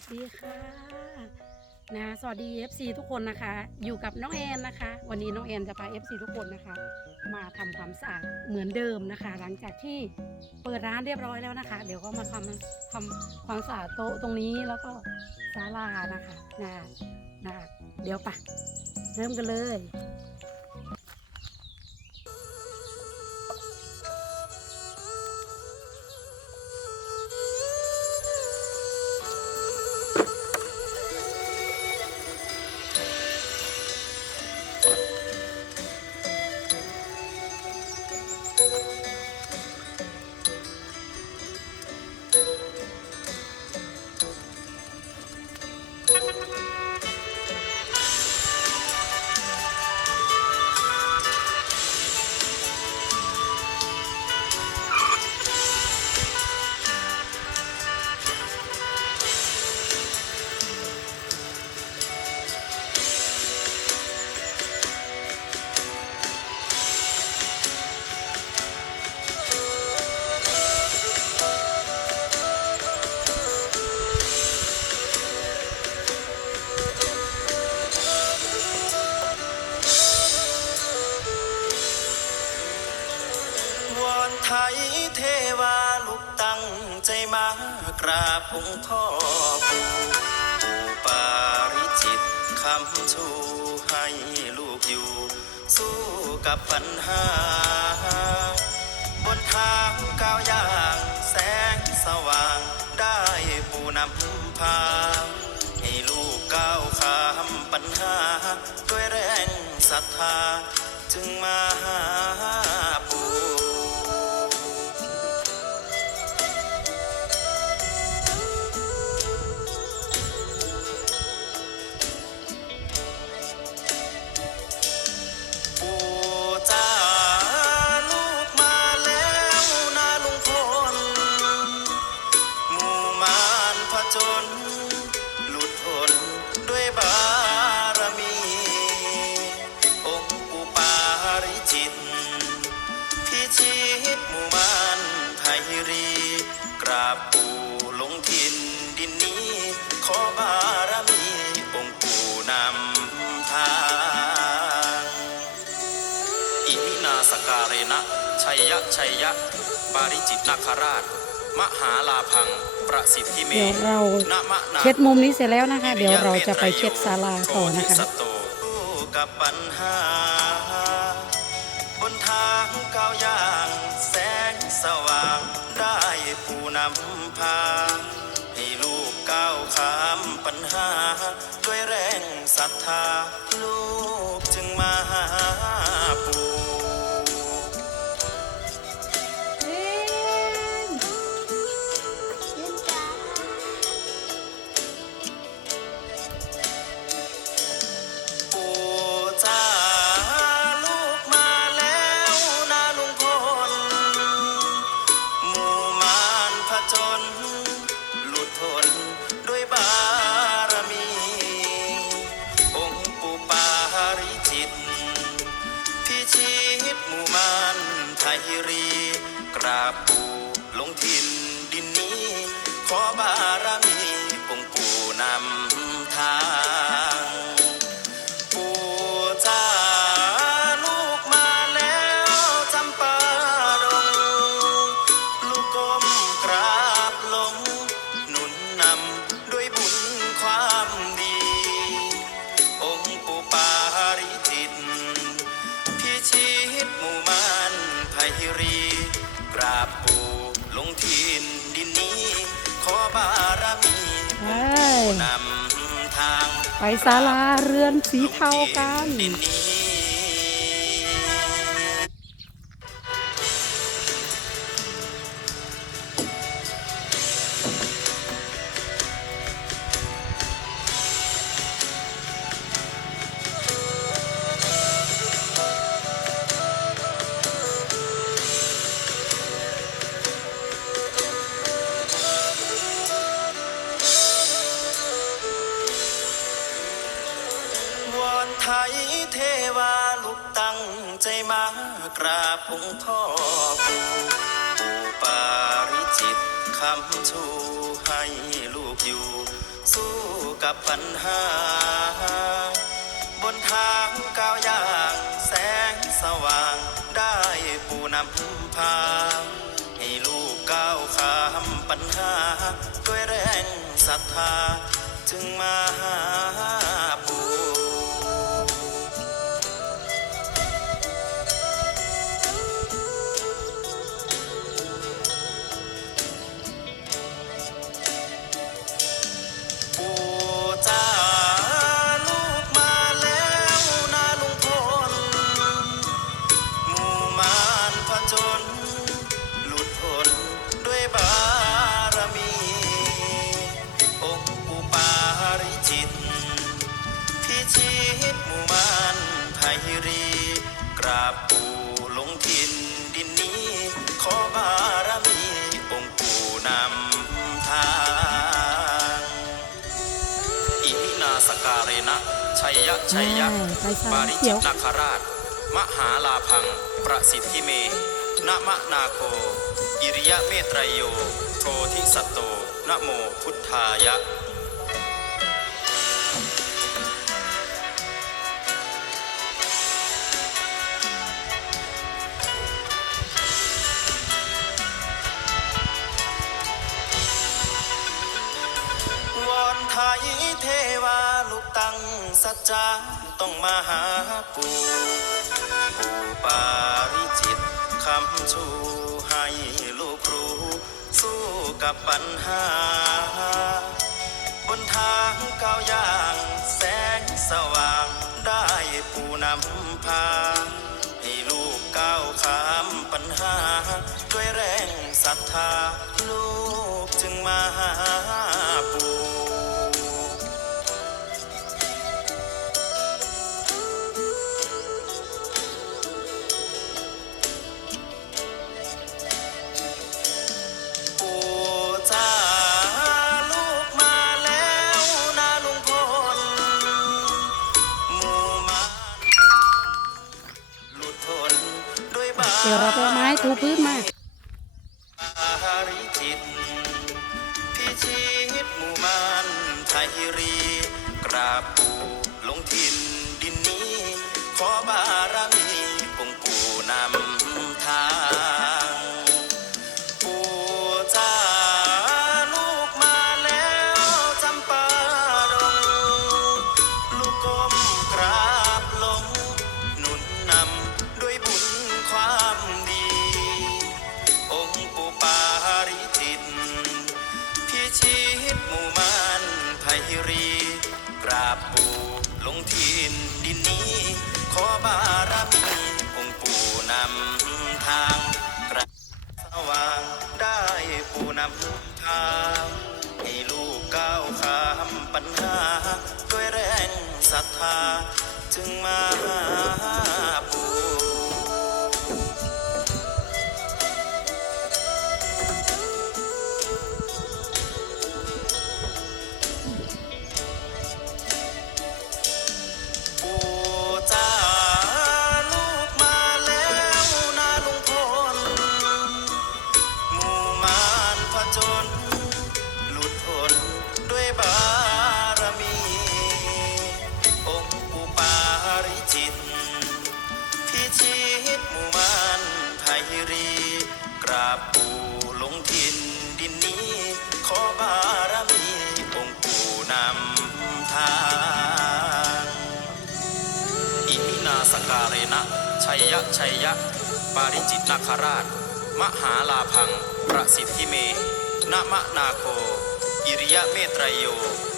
วัสดีค่ะนะสวัสดี FC ทุกคนนะคะ อยู่กับน้องแอนนะคะ วันนี้น้องแอนจะพา FC ทุกคนนะคะ มาทำความสะอาดเหมือนเดิมนะคะ หลังจากที่เปิดร้านเรียบร้อยแล้วนะคะ เดี๋ยวก็มาทำทำความสะอาดโต๊ะตรงนี้แล้วก็ศาลานะคะนะนะเดี๋ยวไปะเริ่มกันเลย ใจมากราบองค์พ่อปู่ปู่ปาริจิตคำชูให้ลูกอยู่ สู้กับปัญหา บนทางก้าวย่าง แสงสว่างได้ปูนำพา ให้ลูกก้าวข้ามปัญหา ด้วยแรงศรัทธาจึงมาหา การเรนะชัยยะชัยยะ ปาริจิตนาคราช มหาลาพัง ประสิทธิเมเดี๋ยวเรานะมะนาเช็ดมุมนี้เสร็จแล้วนะคะ เดี๋ยวเราจะไปเช็ดศาลาต่อนะคะโพธิสัตโตสู้กับปัญหา บนทางก้าวย่างแสงสว่างได้ผู้นำพา ให้ลูกก้าวข้ามปัญหา ด้วยแรงศรัทธา ข ไปศาลาเรือนสีเทากันากราบองค์พ่อปู่ปู่ปาริจิตคำชูให้ลูกอยู่ สู้กับปัญหา บนทางก้าวย่างแสงสว่างได้ปูนำพา ให้ลูกก้าวข้ามปัญหา ด้วยแรงศรัทธาจึงมาหา สการเรนะชัยยะชัยยะใช่ไปซ้ายปาริเขีจิยตวนาคราช มหาลาพัง ประสิทธิเมนะมะนาโค อิริยะเมตรยโยโทธิสัตโตนะโมพุทธายะ สัจจาต้องมาหาปู่ปู่ปาริจิตคำชูให้ลูกรู้ สู้กับปัญหา บนทางก้าวย่าง แสงสว่างได้ปูนำพา ให้ลูกก้าวข้ามปัญหา ด้วยแรงศรัทธา ลูกจึงมาหา ดี๋ยวเราไปเอาไม้ถูพื้นมาพิชิตหมู่มารไทยรี กราบปู่ลงทินดินนี้ ขอบา อบารมีองค์ปู่นำทางกระสว่างได้ปู่นำทางให้ลูกก้าวข้ามปัญหา ด้วยแรงศรัทธาจึงมา รี กราบปู่ลงทินดินนี้ ขอบารมีองค์ปู่นำทางอิมินาสการเรนะชัยยะชัยยะ ปาริจิตนาคราช มหาลาพัง ประสิทธิเมนะมะนาโค อิริยะเมตรยโย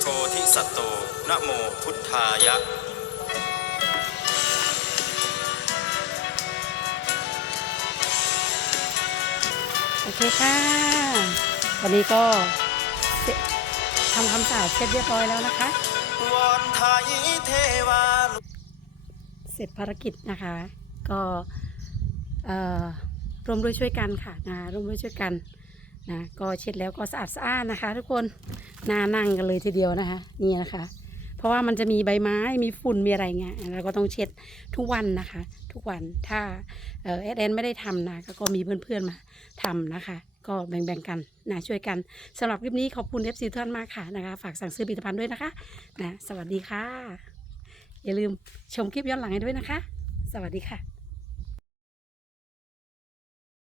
โทธิสัตโตนะโมพุทธายะ เคค่ะวันนี้ก็ทำความสาดเสร็จเรียบร้อยแล้วนะคะวนไทยเทวาเสร็จภารกิจนะคะ ก็ร่วมด้วยช่วยกันค่ะนะร่วมด้วยช่วยกันนะก็เช็ดแล้วก็สะอาดสะอานนะคะ ทุกคนนานั่งกันเลยทีเดียวนะคะ นี่นะคะ ราะว่ามันจะมีใบไม้มีฝุ่นมีอะไรเงี้ยเราก็ต้องเช็ดทุกวันนะคะ ทุกวันถ้าเออแอดแอนไม่ได้ทำนะก็ก็มีเพื่อนๆมาทำนะคะ ก็แบ่งๆกันนะช่วยกันสำหรับคลิปนี้ขอบคุณเอฟซีท่านมากค่ะนะคะ ฝากสั่งซื้อผลิตภัณฑ์ด้วยนะคะนะสวัสดีค่ะ อย่าลืมชมคลิปย้อนหลังให้ด้วยนะคะ สวัสดีค่ะ